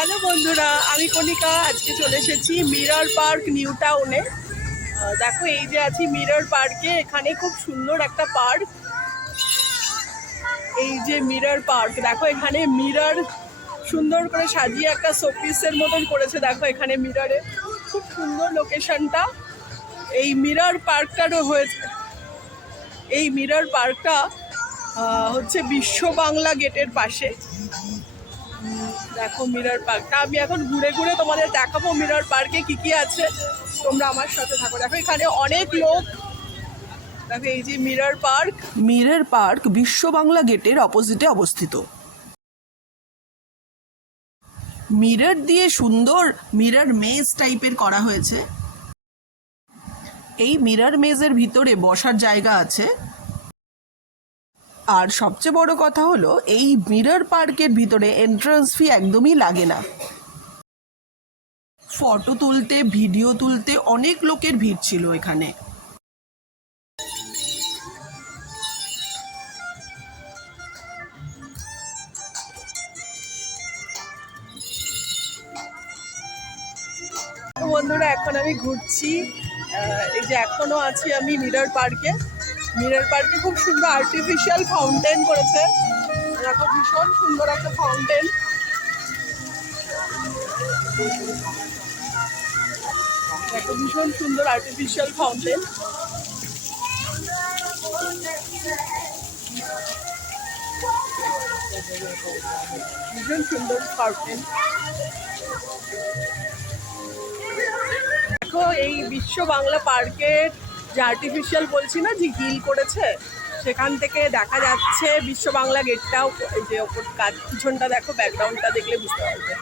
Hello বন্ধুরা, আমি কণিকা। আজকে চলে এসেছি মিরর পার্ক নিউ টাউনে। দেখো, এই যে আছি মিরর পার্কে। এখানে খুব সুন্দর একটা পার্ক। এই যে মিরর পার্ক, দেখো এখানে মিরর সুন্দর করে সাজিয়ে একটা শোপিসের মতন করেছে। দেখো এখানে মিররে খুব সুন্দর লোকেশনটা। এই মিরর পার্কটারও হয়েছে, এই মিরর পার্কটা হচ্ছে বিশ্ব বাংলা গেটের পাশে। দেখো মিরর পার্কটা আমি এখন ঘুরে ঘুরে তোমাদের দেখাবো মিরর পার্কে কি কি আছে। তোমরা আমার সাথে থাকো। দেখো এখানে অনেক লোক। দেখো এই যে মিরর পার্ক। মিরর পার্ক বিশ্ব বাংলা গেটের অপোজিটে অবস্থিত। মিরর দিয়ে সুন্দর মিরর মেজ টাইপের করা হয়েছে। এই মিরর মেজের ভিতরে বসার জায়গা আছে। আর সবচেয়ে বড় কথা হলো, এই মিরর পার্কের ভিতরে এন্ট্রান্স ফি একদমই লাগে না। ফটো তুলতে, ভিডিও তুলতে অনেক লোকের ভিড় ছিল এখানে। তো বন্ধুরা, এখন আমি ঘুরছি। এই যে এখনো আছি আমি মিরর পার্কে। মিরর পার্কে খুব সুন্দর আর্টিফিশিয়াল ফাউন্টেন করেছে। দেখো ভীষণ সুন্দর একটা ফাউন্টেন। দেখো ভীষণ সুন্দর আর্টিফিশিয়াল ফাউন্টেন। ভীষণ সুন্দর ফাউন্টেন। দেখো এই বিশ্ব বাংলা পার্কের যে আর্টিফিশিয়াল বলছি না, যে হিল করেছে, সেখান থেকে দেখা যাচ্ছে বিশ্ব বাংলা গেটটাও। এই যে ওপর কাজ পিছনটা দেখো, ব্যাকগ্রাউন্ডটা দেখলে বুঝতে পারবে।